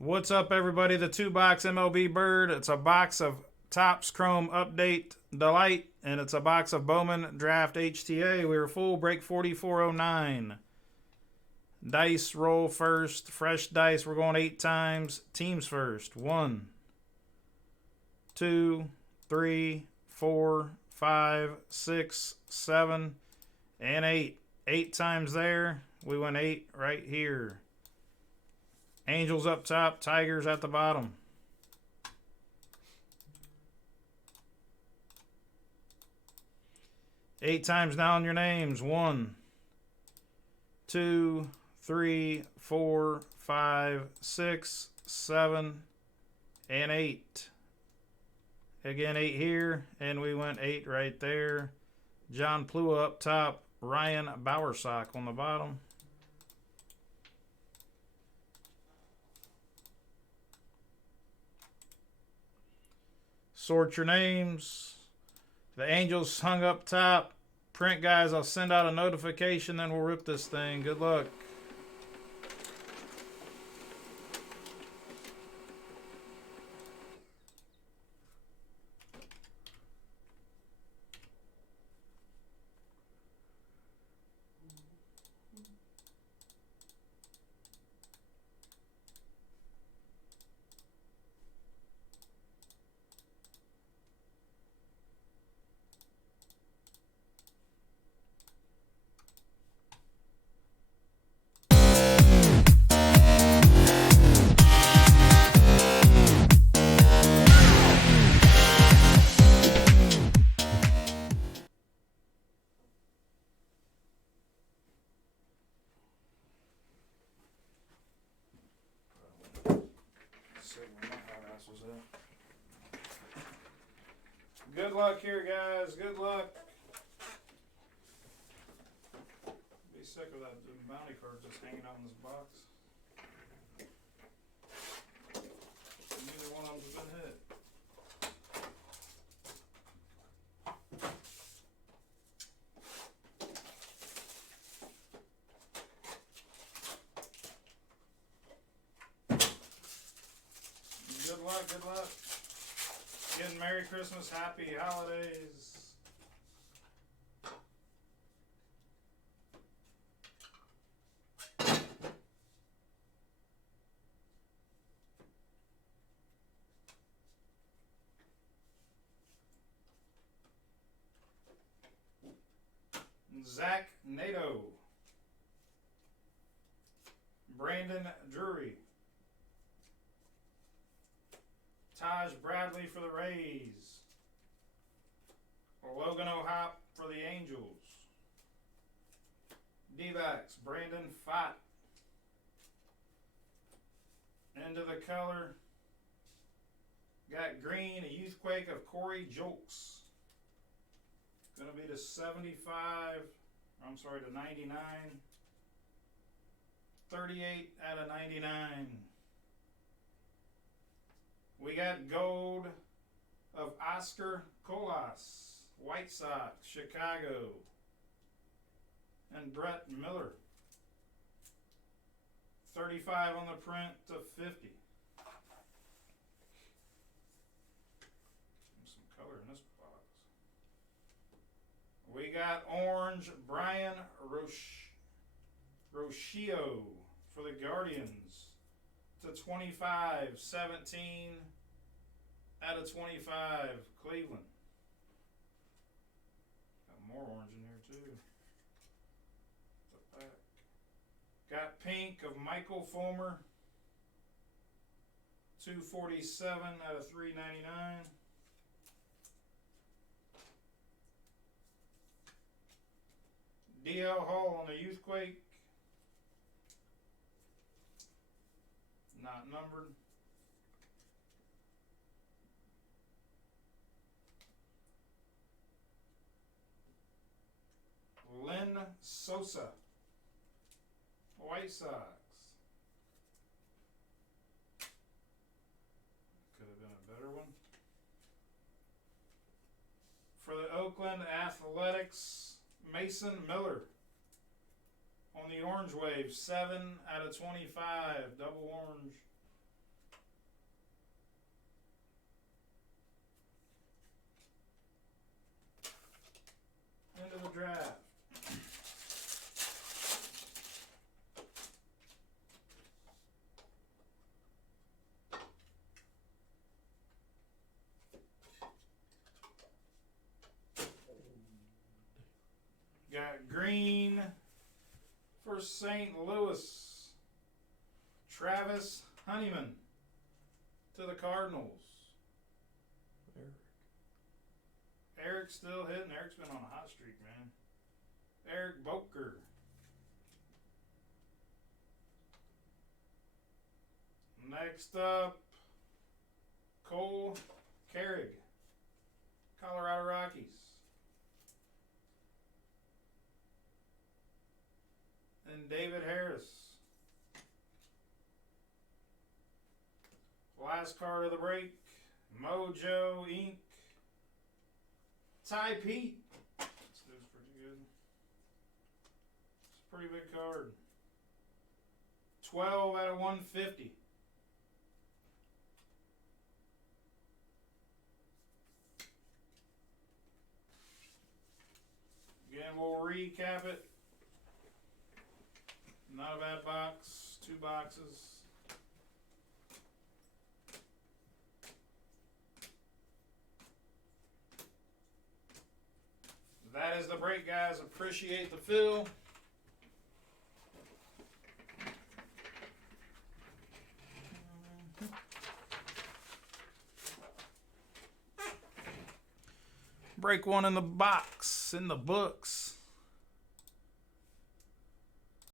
What's up, everybody? The 2-box MLB Bird. It's a box of Topps Chrome Update Delight, and it's a box of Bowman Draft HTA. We were full break 4409. Dice roll first. Fresh dice. We're going 8 times. Teams first. 1, 2, 3, 4, 5, 6, 7, and 8. 8 times there. We went 8 right here. Angels up top, Tigers at the bottom. Eight times down your names. 1, 2, 3, 4, 5, 6, 7, and 8. Again, 8 here, and we went 8 right there. John Plua up top, Ryan Bowersock on the bottom. Sort your names. The Angels hung up top. Print guys, I'll send out a notification, then we'll rip this thing. Good luck. Good luck here, guys. Good luck. Be sick of that bounty card just hanging out in this box. Neither one of them's been hit. Good luck, good luck. Again, Merry Christmas, Happy Holidays. Zach Nato. Brandon Drury. Taj Bradley for the Rays. Logan O'Hop for the Angels. D-backs, Brandon Fott. Into the color. Got green, a Youthquake of Corey Julks. Going to be to 75. I'm sorry, to 99. 38 out of 99. We got gold of Oscar Colas, White Sox, Chicago, and Brett Miller. 35 on the print to 50. Some color in this box. We got orange Brian Rocio for the Guardians. To 25, 17 out of 25, Cleveland. Got more orange in here too. The back. Got pink of Michael Fulmer. 247 out of 399. DL Hall on the Youthquake. Not numbered. Len Sosa, White Sox. Could have been a better one. For the Oakland Athletics, Mason Miller. On the orange wave, 7 out of 25, double orange. got green for St. Louis. Travis Honeyman to the Cardinals. Eric's still hitting. Eric's been on a hot streak, man. Eric Boker. Next up, Cole Carrig, Colorado Rockies. And David Harris. Last card of the break, Mojo Inc. Ty Pete. This dude's pretty good. It's a pretty big card. 12 out of 150. Again, we'll recap it. Not a bad box. 2 boxes. That is the break, guys. Appreciate the fill. Break 1 in the box, in the books.